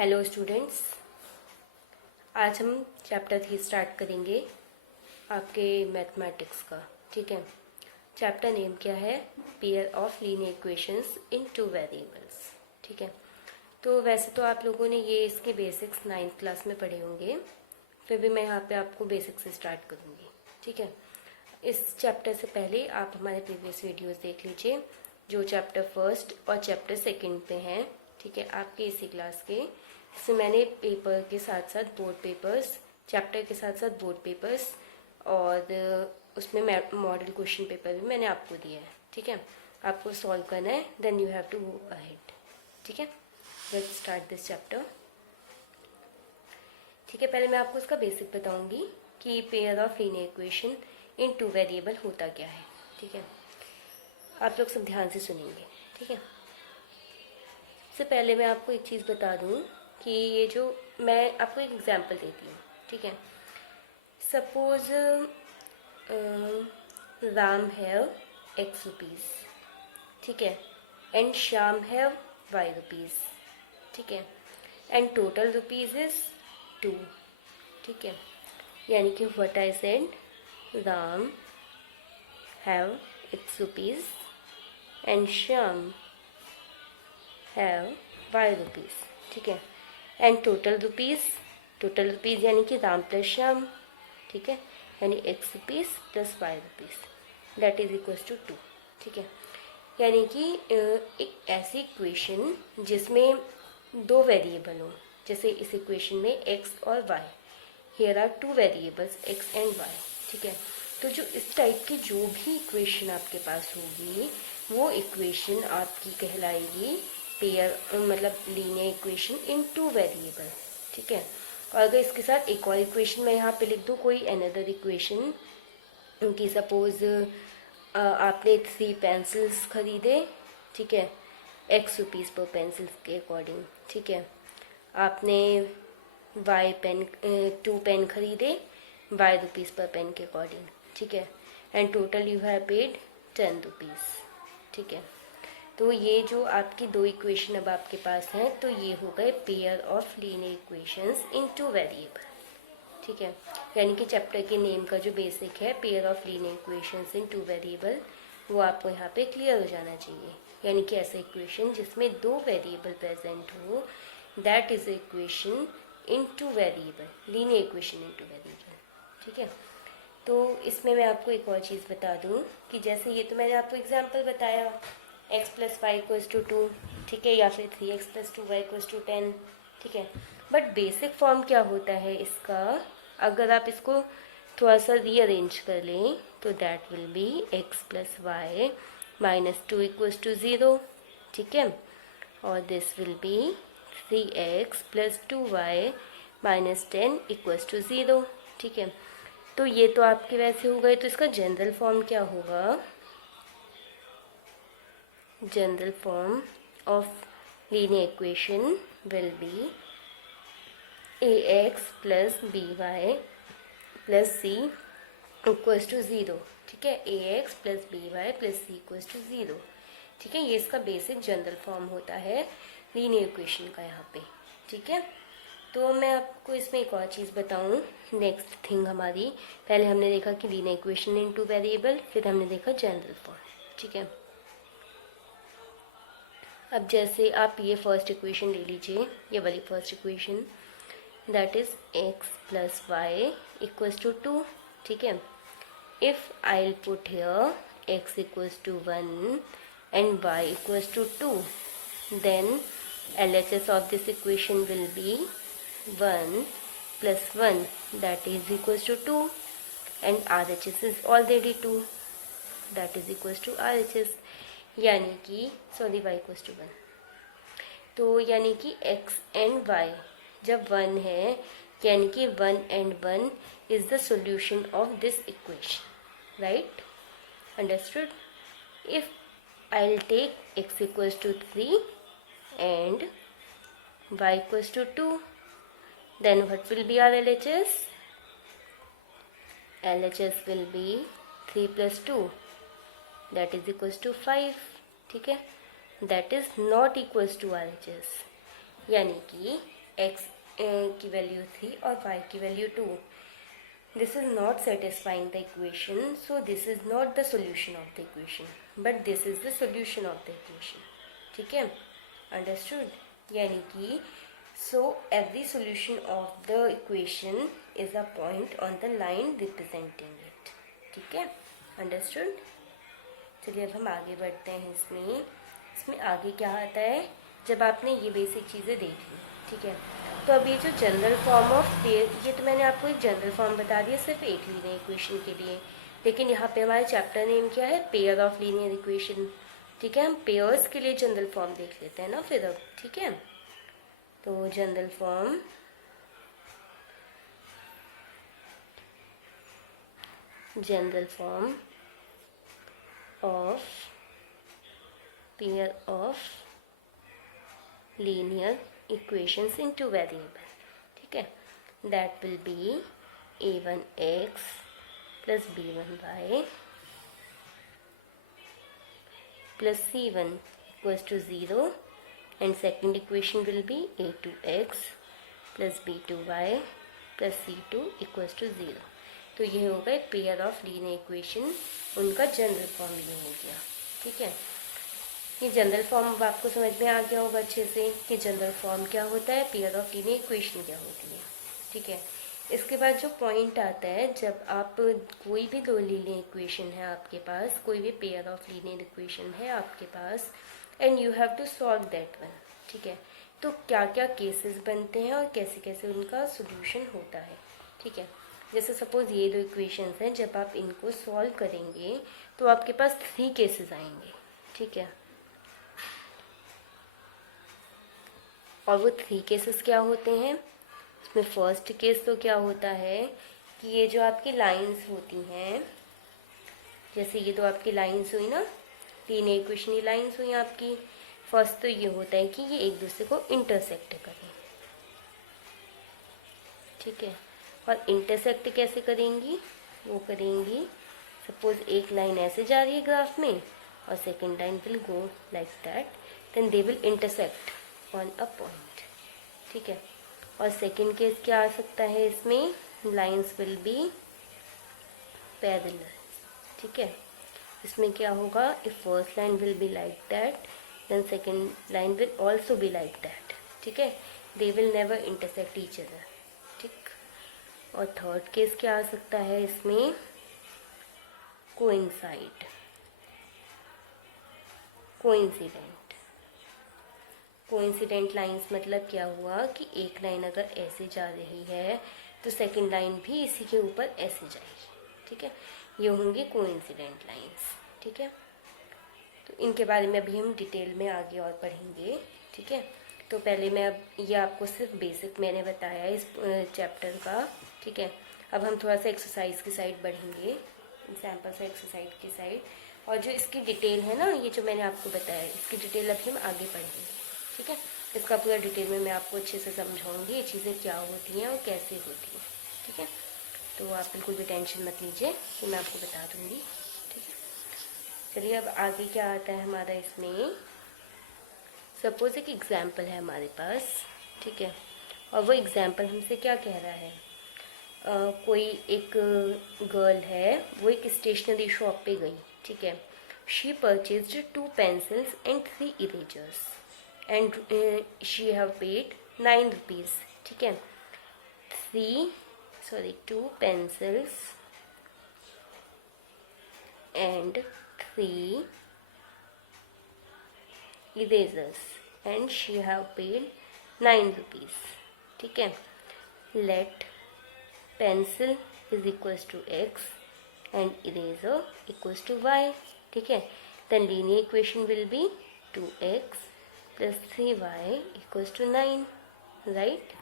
Hello students, आज हम chapter 3 start करेंगे आपके मैथमेटिक्स का। ठीक है, चैप्टर नेम क्या है? Pair of linear equations in two variables. ठीक है, तो वैसे तो आप लोगों ने ये इसके बेसिक्स 9th क्लास में पढ़े होंगे, फिर भी मैं यहाँ पे आपको बेसिक्स से स्टार्ट करूँगी। ठीक है, इस चैप्टर से पहले आप हमारे प्रीवियस वीडियोस देख लीजिए जो चैप्टर फर्स्ट और चैप्टर सेकंड पे हैं। ठीक है, आपके इसी क्लास के, इसमें मैंने पेपर के साथ साथ बोर्ड पेपर्स, चैप्टर के साथ साथ बोर्ड पेपर्स और उसमें मॉडल क्वेश्चन पेपर भी मैंने आपको दिया है। ठीक है, आपको सॉल्व करना है, then you have to go ahead. ठीक है, लेट्स स्टार्ट दिस चैप्टर। ठीक है, पहले मैं आपको इसका बेसिक बताऊंगी कि pair of linear equation in two variable होता क्या है। ठीक है, आप लोग सब ध्यान से सुनेंगे। ठीक है, इससे पहले मैं आपको एक चीज़ बता दूं कि ये जो मैं आपको एक एग्जांपल देती हूँ। ठीक है, suppose Ram have X rupees, ठीक है, and Shyam have Y rupees. ठीक है, एंड टोटल रुपीज़ इज 2। ठीक है, यानी कि what I said, Ram have X rupees and Shyam have Y rupees. ठीक है, एंड टोटल रुपीज़ यानी कि राम प्लस श्याम। ठीक है, यानी X rupees plus Y rupees that is equals to 2। ठीक है, यानी कि एक ऐसी इक्वेशन जिसमें दो वेरिएबल हो, जैसे इस इक्वेशन में एक्स और Y, here are two variables X and Y. ठीक है, तो जो इस टाइप की जो भी इक्वेशन आपके पास होगी वो इक्वेशन आपकी कहलाएगी पेयर, मतलब linear equation in two variable. ठीक है, और अगर इसके साथ एक और इक्वेशन मैं यहाँ पे लिख दूँ, कोई अनदर इक्वेशन कि सपोज आपने 3 पेंसिल्स खरीदे। ठीक है, एक्स रुपीज़ पर पेंसिल्स के अकॉर्डिंग। ठीक है, आपने टू पेन खरीदे वाई रुपीज़ पर पेन के अकॉर्डिंग। ठीक है, and total you have paid 10 rupees. ठीक है, तो ये जो आपकी दो इक्वेशन अब आपके पास हैं, तो ये हो गए pair of linear equations in two variable. ठीक है, यानी कि चैप्टर के नेम का जो बेसिक है pair of linear equations in two variable, वो आपको यहाँ पे क्लियर हो जाना चाहिए। यानी कि ऐसा इक्वेशन जिसमें दो वेरिएबल प्रेजेंट हो, that is equation in two variable, linear equation in two variable. ठीक है, तो इसमें मैं आपको एक और चीज़ बता दूँ कि जैसे ये तो मैंने आपको एग्जाम्पल बताया, x plus Y equals to 2। ठीक है, या फिर 3x plus 2y equals to 10। ठीक है, बट बेसिक फॉर्म क्या होता है इसका, अगर आप इसको थोड़ा सा रीअरेंज कर लें तो that will be x plus Y minus 2 equals to 0। ठीक है, और this will be 3x plus 2y minus 10 equals to 0। ठीक है, तो ये तो आपके वैसे हो गए, तो इसका जनरल फॉर्म क्या होगा? General form of linear equation will be ax plus by plus c equals to 0. ठीक है, ax plus by plus c equals to 0. ठीक है, ये इसका बेसिक जनरल फॉर्म होता है लीनियर इक्वेशन का यहाँ पे। ठीक है, तो मैं आपको इसमें एक और चीज़ बताऊँ। नेक्स्ट थिंग हमारी, पहले हमने देखा कि linear equation in two variable, फिर हमने देखा जनरल फॉर्म। ठीक है, अब जैसे आप ये फर्स्ट इक्वेशन ले लीजिए, ये वाली first equation, that is X plus Y equals to 2। ठीक है, if I will put here X equals to 1 and Y equals to 2, then LHS of this equation will be 1 plus 1 that is equals to 2 and RHS is already 2 that is equals to RHS, यानी कि sorry y equals to 1। तो यानी कि x and y जब 1 है, यानी कि 1 and 1 is the solution of this equation, right? Understood? If I will take x equals to 3 and y equals to 2, then what will be our LHS? LHS will be 3 plus 2 that is equals to 5. ठीक है, that is not equals to RHS, यानी कि x की value 3 और y की value 2. This is not satisfying the equation, so this is not the solution of the equation, but this is the solution of the equation. ठीक है, understood? यानी कि so every solution of the equation is a point on the line representing it. ठीक है, understood? चलिए अब हम आगे बढ़ते हैं. इसमें आगे क्या आता है जब आपने ये बेसिक चीज़ें देख ली. ठीक है, तो अब ये जो जनरल फॉर्म ऑफ पेयर, ये तो मैंने आपको एक जनरल फॉर्म बता दिया सिर्फ एक लीनियर इक्वेशन के लिए, लेकिन यहाँ पे हमारे चैप्टर नेम क्या है, पेयर ऑफ लीनियर इक्वेशन. ठीक है, हम पेयर्स के लिए जनरल फॉर्म देख लेते हैं ना फिर अब. ठीक है, तो general form of pair of linear equations into variable. ठीक है, that will be a1x plus b1y plus c1 equals to 0 and second equation will be a2x plus b2y plus c2 equals to 0. तो ये होगा एक pair of linear equation, उनका general form ये हो गया. ठीक है, ये जनरल फॉर्म आपको समझ में आ गया होगा अच्छे से कि जनरल फॉर्म क्या होता है, पेयर ऑफ लीनियर इक्वेशन क्या होती है. ठीक है, इसके बाद जो पॉइंट आता है, जब आप कोई भी दो लीनियर इक्वेशन है आपके पास, कोई भी पेयर ऑफ लीनियर इक्वेशन है आपके पास and you have to solve that one. ठीक है, तो क्या क्या केसेस बनते हैं और कैसे कैसे उनका सोल्यूशन होता है. ठीक है, जैसे सपोज ये दो इक्वेशंस हैं, जब आप इनको सॉल्व करेंगे तो आपके पास 3 केसेस आएंगे. ठीक है, और वो 3 केसेस क्या होते हैं, इसमें फर्स्ट केस तो क्या होता है कि ये जो आपकी लाइंस होती हैं, जैसे ये तो आपकी लाइंस हुई ना, लीनियर इक्वेशन की लाइंस हुई आपकी. फर्स्ट तो ये होता है कि ये एक दूसरे को इंटरसेक्ट करें. ठीक है, और इंटरसेक्ट कैसे करेंगी, वो करेंगी सपोज एक लाइन ऐसे जा रही है ग्राफ में और second line will go like that, then they will intersect on a point. ठीक है, और सेकेंड केस क्या आ सकता है, इसमें लाइंस विल बी पैरेलल. ठीक है, इसमें क्या होगा, if first line will be like that then second line will also be like that. ठीक है, they will never intersect each other. और थर्ड केस क्या आ सकता है, इसमें कोइंसाइड, कोइंसिडेंट लाइंस. मतलब क्या हुआ कि एक लाइन अगर ऐसे जा रही है तो सेकंड लाइन भी इसी के ऊपर ऐसे जाएगी. ठीक है, ये होंगी कोइंसिडेंट लाइंस. ठीक है, तो इनके बारे में अभी हम डिटेल में आगे और पढ़ेंगे. ठीक है, तो पहले मैं अब ये आपको सिर्फ बेसिक मैंने बताया इस चैप्टर का. ठीक है, अब हम थोड़ा सा एक्सरसाइज की साइड बढ़ेंगे, एग्जाम्पल्स एक्सरसाइज की साइड, और जो इसकी डिटेल है ना, ये जो मैंने आपको बताया, इसकी डिटेल अभी हम आगे पढ़ेंगे. ठीक है, इसका पूरा डिटेल में मैं आपको अच्छे से समझाऊंगी ये चीज़ें क्या होती हैं और कैसे होती हैं. ठीक है, तो आप बिल्कुल भी टेंशन मत लीजिए कि मैं आपको बता दूंगी. ठीक है, चलिए अब आगे क्या आता है हमारा इसमें. सपोज एक एग्जाम्पल है हमारे पास. ठीक है, और वो एग्जाम्पल हमसे क्या कह रहा है, कोई एक गर्ल है, वो एक स्टेशनरी शॉप पे गई. ठीक है, she purchased 2 pencils and 3 erasers and she have paid 9 rupees. ठीक है, 2 pencils and 3 erasers and she have paid 9 rupees. ठीक है, let pencil is equals to x and eraser equals to y. ठीक है, then linear equation will be 2x plus 3y equals to 9, right?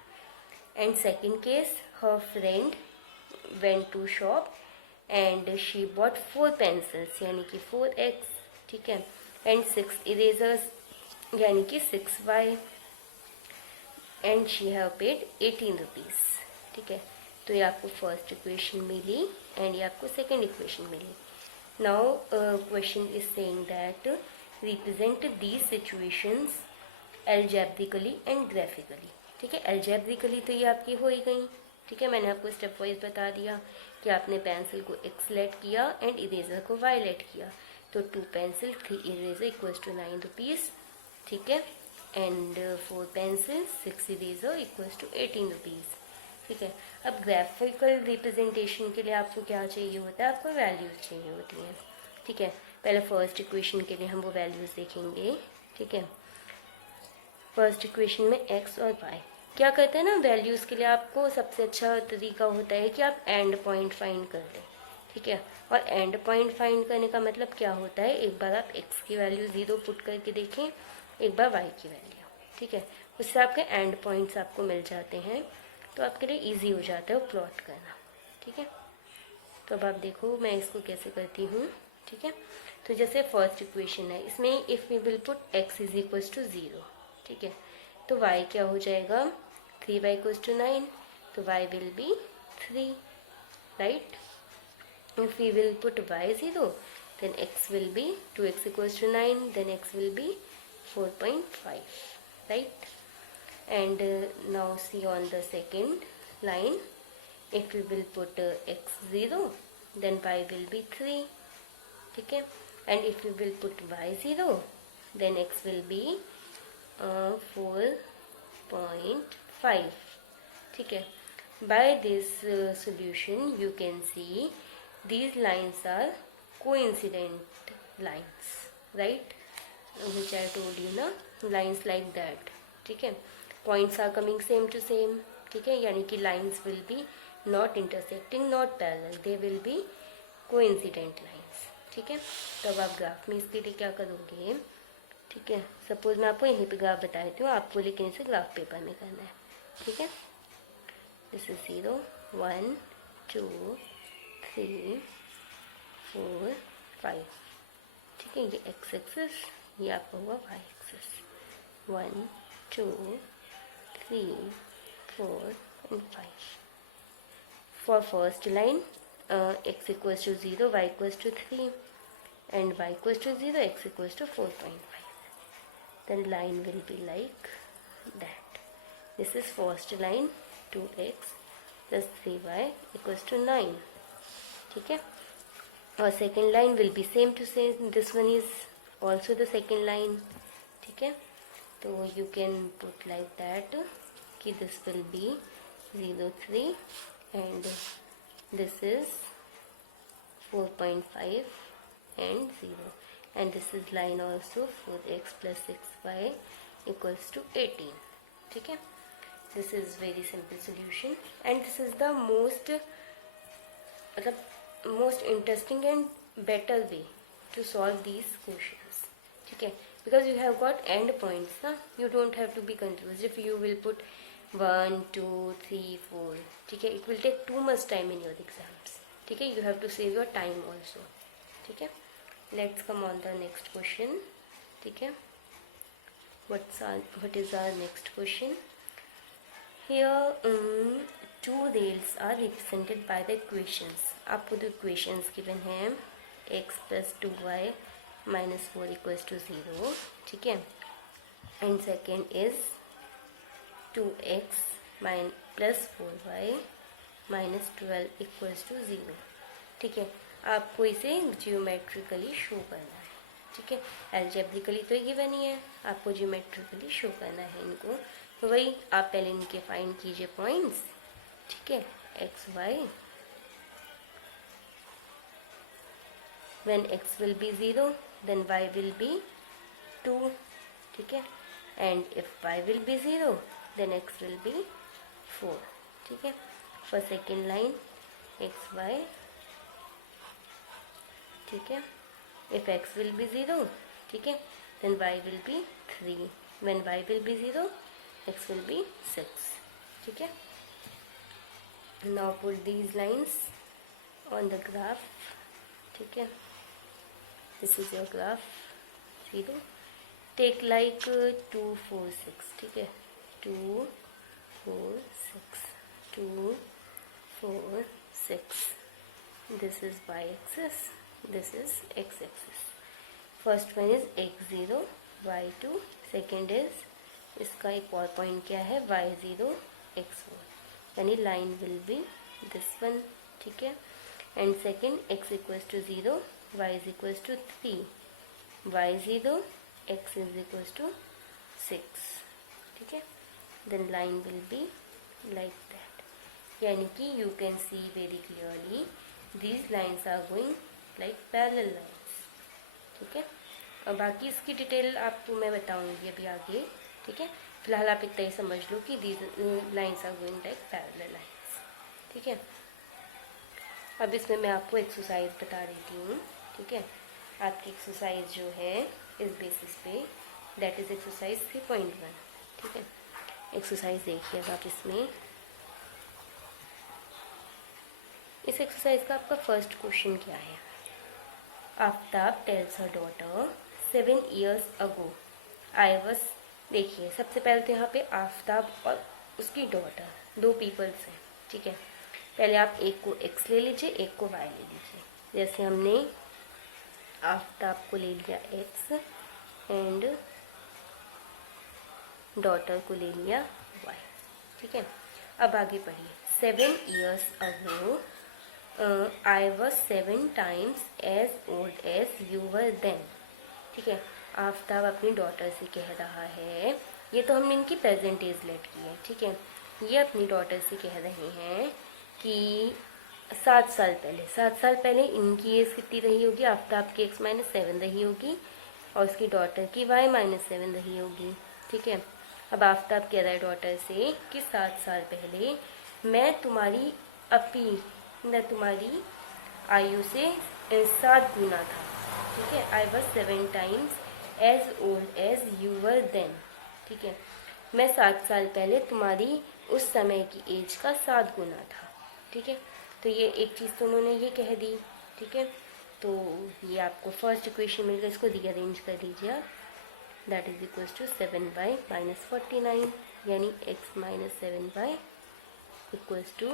And second case, her friend went to shop and she bought 4 pencils यानी कि 4x. ठीक है, and 6 erasers यानी कि 6y and she have paid 18 rupees. ठीक है, तो ये आपको फर्स्ट इक्वेशन मिली एंड ये आपको सेकेंड इक्वेशन मिली. Now question is saying that represent these situations algebraically and graphically. ठीक है। अलजेब्रिकली तो ये आपकी हो ही गई। ठीक है, मैंने आपको स्टेप वाइज बता दिया कि आपने पेंसिल को एक्स लेट किया एंड इरेजर को वाई लेट किया, तो 2 pencil 3 eraser equals to 9 rupees. ठीक है, and 4 pencil 6 eraser equals to 18 rupees. ठीक है, अब ग्राफिकल रिप्रेजेंटेशन के लिए आपको क्या चाहिए होता है, आपको वैल्यूज चाहिए होती हैं। ठीक है, पहले फर्स्ट इक्वेशन के लिए हम वो वैल्यूज देखेंगे। ठीक है, फर्स्ट इक्वेशन में एक्स और वाई क्या कहते हैं ना, वैल्यूज के लिए आपको सबसे अच्छा तरीका होता है कि आप एंड पॉइंट फाइंड कर लें। ठीक है, और एंड पॉइंट फाइंड करने का मतलब क्या होता है, एक बार आप एक्स की वैल्यू 0 पुट करके देखें, एक बार वाई की वैल्यू। ठीक है, उससे आपके एंड पॉइंट्स आपको मिल जाते हैं, तो आपके लिए ईजी हो जाता है वो प्लॉट करना। ठीक है, तो अब आप देखो मैं इसको कैसे करती हूँ। ठीक है, तो जैसे फर्स्ट इक्वेशन है, इसमें if we will put x is equals to 0। ठीक है, तो y क्या हो जाएगा, 3y इक्वल्स टू 9, तो y will be 3, right. If we will put y 0, then x will be 2x equals to 9, then x will be 4.5, right. And now see on the second line, if we will put x 0, then y will be 3. ठीक है, and if we will put y 0, then x will be 4.5. ठीक है, by this solution you can see these lines are coincident lines, right, which I told you ना, lines like that. ठीक है, points are coming same to same. ठीक है, यानी कि lines will be not intersecting, not parallel, they will be coincident lines. ठीक है, तो अब आप ग्राफ में इसके लिए क्या करोगे, ठीक है, सपोज मैं आपको यहीं पे ग्राफ बता देती हूँ, आपको लेकिन इसे ग्राफ पेपर में करना है। ठीक है, दिस इज 0 1 2 3 4 5। ठीक है, ये एक्स एक्सिस, ये आपका हुआ Y axis, 1 2 3 4 and 5. For first line, x equals to 0, y equals to 3, and y equals to 0, x equals to 4.5. Then line will be like that. This is first line, 2x plus 3y equals to 9. ठीक है, और second line will be same to same. This one is also the second line. ठीक है, तो you can put like that कि this will be 0 3 and this is 4.5 and 0, and this is line also 4x plus 6y equals to 18. ठीक है, this is very simple solution and this is the most interesting and better way to solve these questions. ठीक है, because you have got end points ना, you don't have to be confused if you will put 1 2 3 4. ठीक है, it will take too much time in your exams. ठीक है, you have to save your time also. ठीक है, let's come on the next question. ठीक है, what is our next question? Here two rails are represented by the equations. आपको दो equations given हैं, x plus 2y minus 4 equals to 0. ठीक है, and second is 2x plus 4y minus 12 equals to 0. ठीक है, आपको इसे जियोमेट्रिकली शो करना है। ठीक है, एल्जेब्रिकली तो गिवन ही है, आपको जियोमेट्रिकली शो करना है इनको, तो वही आप पहले इनके फाइंड कीजिए पॉइंट्स। ठीक है, x y, when x will be 0 then y will be 2. ठीक है, and if y will be 0 then x will be 4. ठीक है, for second line x y, ठीक है, इफ एक्स विल बी 0, ठीक है, then y will be 3, when y will be 0 x will be 6. ठीक है, now put these lines on the graph. ठीक है, this is your graph 0. Take like 2 4 6. ठीक है, 2 4 6 2 4 6. This is y axis, this is x axis. First one is x0, y2, second is इसका एक और point क्या है, y0 x4, यानी line will be this one, ठीक है। And second x equals to 0, y is equals to 3, y0 x is equals to 6, ठीक है। Then line will be like that, यानी कि you can see very clearly these lines are going like parallel lines, ठीक है। और बाकी इसकी detail आपको मैं बताऊंगी अभी आगे, ठीक है। फिलहाल आप इतना ही समझ लो कि these lines are going like parallel lines, ठीक है। अब इसमें मैं आपको एक्सरसाइज बता देती हूँ, ठीक है। आपकी एक्सरसाइज जो है इस बेसिस पे, दैट इज एक्सरसाइज 3.1, ठीक है। एक्सरसाइज देखिए आप इसमें, इस एक्सरसाइज का आपका फर्स्ट क्वेश्चन क्या है। Aftab tells her daughter 7 years ago I was, देखिए सबसे पहले तो यहाँ पे आफ्ताब और उसकी डॉटर दो पीपल्स हैं, ठीक है। पहले आप एक को x ले लीजिए, एक को y ले लीजिए। जैसे हमने आफ्ताब को ले लिया x एंड डॉटर को ले लिया y, ठीक है। अब आगे पढ़िए, 7 years ago I was 7 times as old as you were then, ठीक है। आफ्ताब अपनी डॉटर से कह रहा है, ये तो हमने इनकी प्रेजेंट एज लेट की है, ठीक है। ये अपनी डॉटर से कह रहे हैं कि 7 साल पहले इनकी एज कितनी रही होगी, आफ्ताब की x-7 रही होगी और उसकी डॉटर की y-7 रही होगी, ठीक है। अब आफ्ताब कह रहा है डॉटर से कि 7 साल पहले मैं तुम्हारी आयु से 7 गुना था, ठीक है। I was 7 times as old as you were then, ठीक है। मैं 7 साल पहले तुम्हारी उस समय की एज का 7 गुना था, ठीक है। तो ये एक चीज़ तो उन्होंने ये कह दी, ठीक है। तो ये आपको फर्स्ट इक्वेशन मिल गया, इसको रीअरेंज कर लीजिए आप, that is equals to 7y-49, यानी x-7y इक्वल्स टू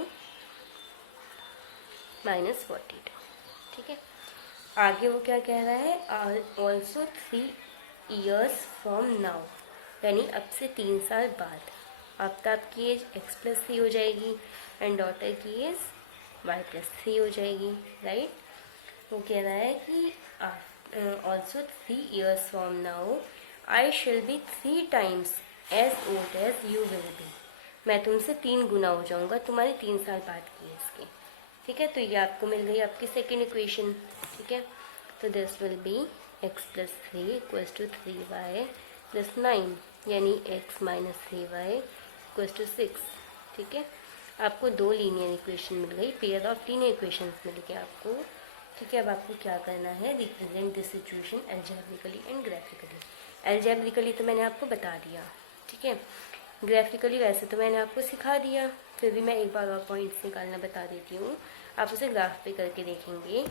-42, ठीक है। आगे वो क्या कह रहा है, ऑल्सो 3 years from now, यानी अब से 3 साल बाद आफ्ताब की एज x+3 हो जाएगी एंड डॉटर की एज y+3 हो जाएगी, राइट। वो कह रहा है कि also 3 years from now I shall be 3 times as old as you will be, मैं तुमसे 3 गुना हो जाऊंगा तुम्हारी 3 साल बाद की एज के, ठीक है। तो ये आपको मिल गई आपकी सेकेंड इक्वेशन, ठीक है। तो this will be x+3 equals to 3y+9, यानी x-3y इक्वल्स टू 6, ठीक है। आपको 2 लीनियर इक्वेशन मिल गई, पेयर ऑफ लीनियर इक्वेशंस मिल गए आपको, ठीक है। अब आपको क्या करना है, represent this situation algebraically and graphically. Algebraically तो मैंने आपको बता दिया, ठीक है। ग्राफिकली वैसे तो मैंने आपको सिखा दिया, फिर भी मैं एक बार और पॉइंट्स निकालना बता देती हूँ। आप उसे ग्राफ पे करके देखेंगे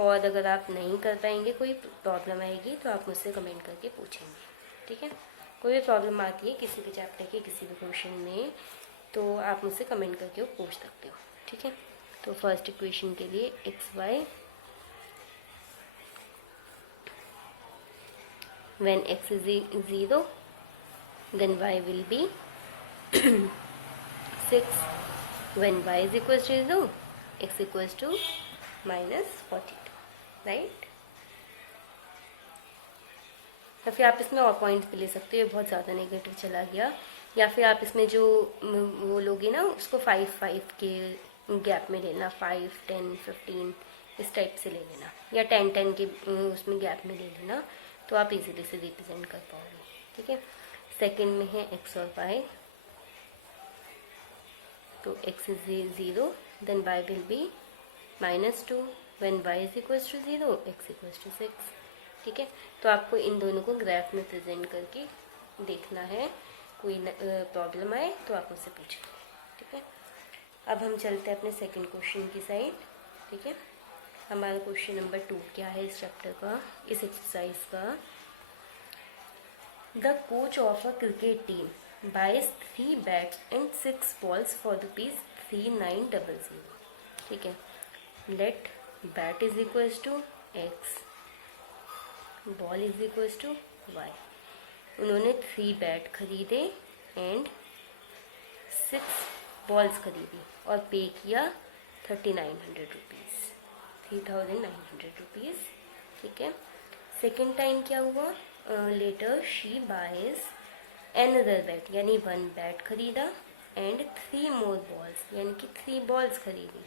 और अगर आप नहीं कर पाएंगे, कोई प्रॉब्लम आएगी तो आप मुझसे कमेंट करके पूछेंगे, ठीक है। कोई भी प्रॉब्लम आती है किसी भी चैप्टर के किसी भी क्वेश्चन में तो आप मुझसे कमेंट करके वो पूछ सकते हो, ठीक है। तो फर्स्ट इक्वेशन के लिए xy when x is 0 then y will be 6, when y is equals to 0 x equals to -42, right. या फिर आप इसमें और पॉइंट्स भी ले सकते हो, बहुत ज़्यादा नेगेटिव चला गया, या फिर आप इसमें जो वो लोगे ना उसको 5-5 के गैप में लेना, 5, 10, 15 इस टाइप से ले लेना, या 10-10 के उसमें गैप में ले लेना, तो आप इजीली से रिप्रेजेंट कर पाओगे, ठीक है। सेकंड में है x और y, तो x is 0 then y will be -2, when y is equals to 0 x equals to 6, ठीक है। तो आपको इन दोनों को ग्राफ में प्रेजेंट करके देखना है, कोई प्रॉब्लम आए तो आप मुझसे पूछें, ठीक है। अब हम चलते हैं अपने सेकंड क्वेश्चन की साइड, ठीक है। हमारा क्वेश्चन नंबर 2 क्या है इस चैप्टर का, इस एक्सरसाइज का। The coach of a cricket team buys 3 bats and 6 balls for ₹3900, ठीक है। Let bat is equals to x, ball is equals to y। उन्होंने 3 बैट खरीदे एंड 6 बॉल्स खरीदी और पे किया 3900 रुपीज़, 3900 रुपीज़। ठीक है। सेकेंड टाइम क्या हुआ, later she buys another bat, यानी 1 बैट खरीदा एंड 3 मोर बॉल्स, यानी कि 3 बॉल्स खरीदी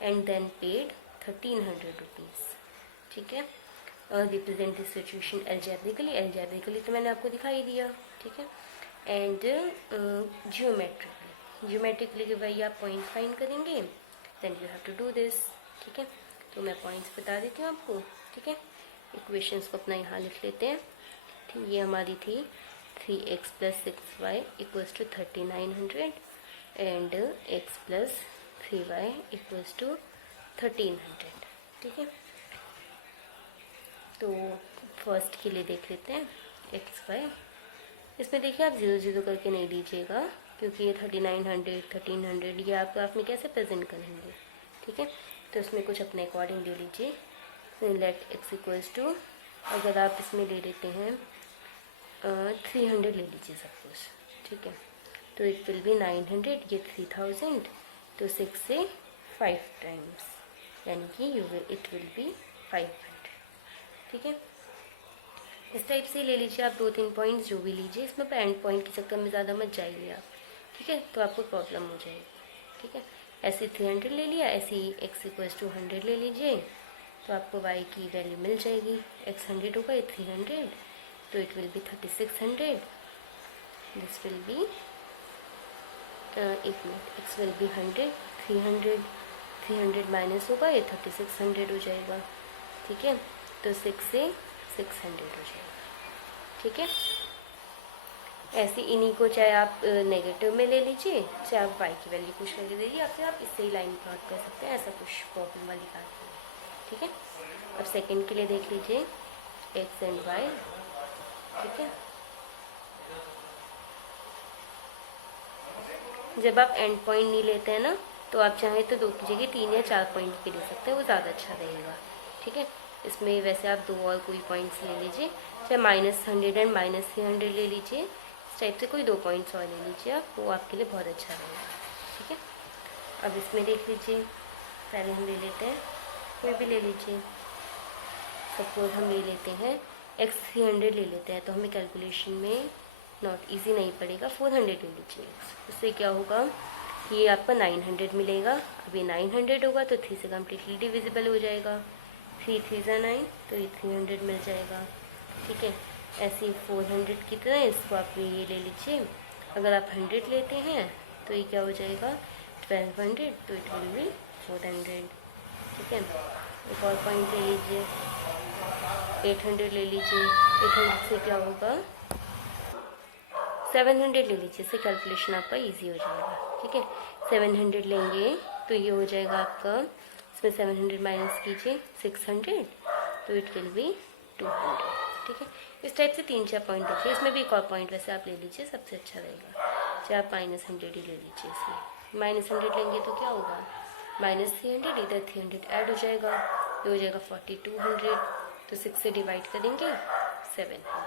एंड देन पेड 1300 रुपीज़। ठीक है। रिप्रेजेंट दिस सिचुएशन एल्जेब्रिकली तो मैंने आपको दिखाई दिया। ठीक है। एंड जियोमेट्रिकली के भाई आप पॉइंट फाइंड करेंगे, then you have to do this. ठीक है। तो मैं पॉइंट्स बता देती हूँ आपको। ठीक है। इक्वेशंस को अपना यहाँ लिख लेते हैं। ठीक, ये हमारी थी 3x + 6y = 3900 and x + 3y = 1300। ठीक है। तो फर्स्ट के लिए देख लेते हैं xy। इसमें देखिए आप 0 0 करके नहीं लीजिएगा, क्योंकि ये 3900 1300 ये आप ग्राफ में कैसे प्रेजेंट करेंगे। ठीक है। तो इसमें कुछ अपने अकॉर्डिंग ले लीजिए। लेट x = अगर आप इसमें ले लेते हैं 300 ले लीजिए सपोज। ठीक है। तो इट विल बी 900, ये 3000, तो 6 से 5 टाइम्स, यानी कि इट विल बी 500। ठीक है। इस टाइप से ले लीजिए आप 2-3 पॉइंट्स जो भी लीजिए, इसमें पर एंड पॉइंट के चक्कर में ज़्यादा मत जाइए आप। ठीक है। तो आपको प्रॉब्लम हो जाएगी। ठीक है। ऐसे 300 ले लिया, ऐसे ही x = 100 ले लीजिए, तो आपको y की वैल्यू मिल जाएगी। x 100 होगा, ये 300, तो it will be 3600। This will be x will be 100, 300 minus होगा, ये 3600 हो जाएगा। ठीक है। तो 6 से 600 हो जाएगा। ठीक है। ऐसे इन्हीं को चाहे आप नेगेटिव में ले लीजिए, चाहे आप y की वैल्यू कुछ करके दे दीजिए, या फिर आप इससे ही लाइन प्लॉट कर सकते हैं, ऐसा कुछ प्रॉब्लम वाली बात नहीं है। ठीक है। अब सेकंड के लिए देख लीजिए x एंड y। ठीक है। जब आप एंड पॉइंट नहीं लेते हैं ना, तो आप चाहें तो 2 की जगह 3 या 4 पॉइंट के ले सकते हैं, वो ज़्यादा अच्छा रहेगा। ठीक है। इसमें वैसे आप 2 और कोई पॉइंट्स ले लीजिए, चाहे -100 एंड -300 ले लीजिए, इस टाइप से कोई 2 पॉइंट्स और ले लीजिए आप, वो आपके लिए बहुत अच्छा रहेगा। ठीक है। अब इसमें देख लीजिए, पहले हम ले लेते हैं, कोई भी ले लीजिए। सपोज हम ले लेते हैं x 300 ले लेते हैं, तो हमें कैलकुलेशन में नॉट इजी नहीं पड़ेगा, 400 ले लीजिए। उससे क्या होगा, ये आपका 900 मिलेगा। अब ये 900 होगा तो 3 से कम्प्लीटली डिविजिबल हो जाएगा, 3 3 × 9, तो ये 300 मिल जाएगा। ठीक है। ऐसे ही 400 की तरह इसको आप ये ले लीजिए। अगर आप 100 लेते हैं तो ये क्या हो जाएगा 1200, तो इट विल बी 400। ठीक है। एक और पॉइंट ले लीजिए, 800 ले लीजिए। 800 से क्या होगा 700 ले लीजिए, इससे कैलकुलेशन आपका इजी हो जाएगा। ठीक है। 700 लेंगे तो ये हो जाएगा आपका, इसमें 700 माइनस कीजिए 600, तो इट विल बी 200। ठीक है। इस टाइप से 3-4 पॉइंट देखिए। इसमें भी एक और पॉइंट वैसे आप ले लीजिए, सबसे अच्छा रहेगा। चाहे आप -100 ही ले लीजिए। इसमें -100 लेंगे तो क्या होगा -300, इधर 300 ऐड हो जाएगा, ये हो जाएगा 4200, तो 6 से डिवाइड करेंगे 700।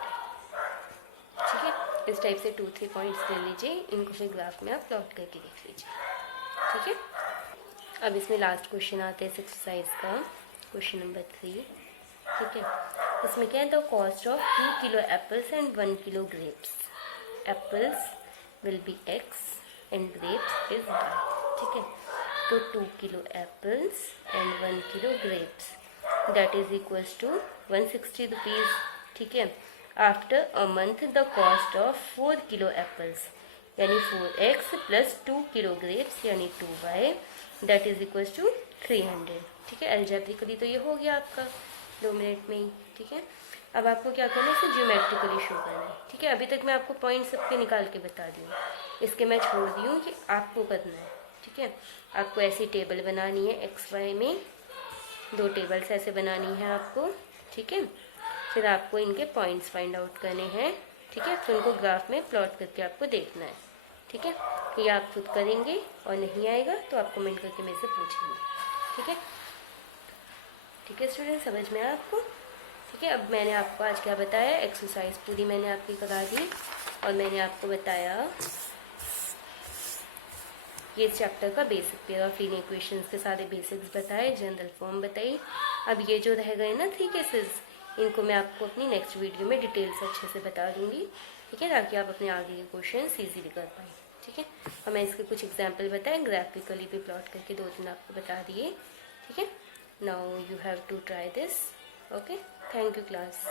ठीक है। इस टाइप से 2-3 पॉइंट्स ले लीजिए, इनको फिर ग्राफ में आप प्लॉट करके देख लीजिए। ठीक है। अब इसमें लास्ट क्वेश्चन आते हैं एक्सरसाइज का, क्वेश्चन नंबर 3। ठीक है। इसमें क्या है, the cost of 2 kilo apples and 1 kilo grapes. Apples will be x and grapes is y। ठीक है। तो 2 kilo apples and 1 kilo grapes, that is equals to 160 rupees. ठीक है। After a month the cost of 4 kilo apples, यानी 4x + 2 kilo grapes, यानी 2y, that is equals to 300। ठीक है। Algebraically तो ये हो गया आपका 2 मिनट में ही। ठीक है। अब आपको क्या करना है, इसे ज्योमेट्रिकली शो करना है। ठीक है। अभी तक मैं आपको पॉइंट सबके निकाल के बता दी हूँ, इसके मैं छोड़ दी हूँ कि आपको करना है। ठीक है। आपको ऐसी टेबल बनानी है, XY में 2 टेबल्स ऐसे बनानी है आपको। ठीक है। फिर आपको इनके पॉइंट्स फाइंड आउट करने हैं। ठीक है। फिर उनको ग्राफ में प्लॉट करके आपको देखना है। ठीक है। ये आप खुद करेंगे, और नहीं आएगा तो आप कमेंट करके मेरे से पूछेंगे। ठीक है। ठीक है स्टूडेंट, समझ में आया आपको? ठीक है, अब मैंने आपको आज क्या बताया, एक्सरसाइज पूरी मैंने आपकी करा दी और मैंने आपको बताया ये चैप्टर का basic pair of linear equations के सारे बेसिक्स बताए, जनरल फॉर्म बताई। अब ये जो रह गए ना थ्री केसेस, इनको मैं आपको अपनी नेक्स्ट वीडियो में डिटेल से अच्छे से बता दूंगी, ठीक है, ताकि आप अपने आगे के क्वेश्चन ईजीली कर पाए। ठीक है, और मैं इसके कुछ एग्जाम्पल बताए, ग्राफिकली भी प्लॉट करके 2-3 आपको बता दिए। ठीक है, now you have to try this. Okay, thank you class.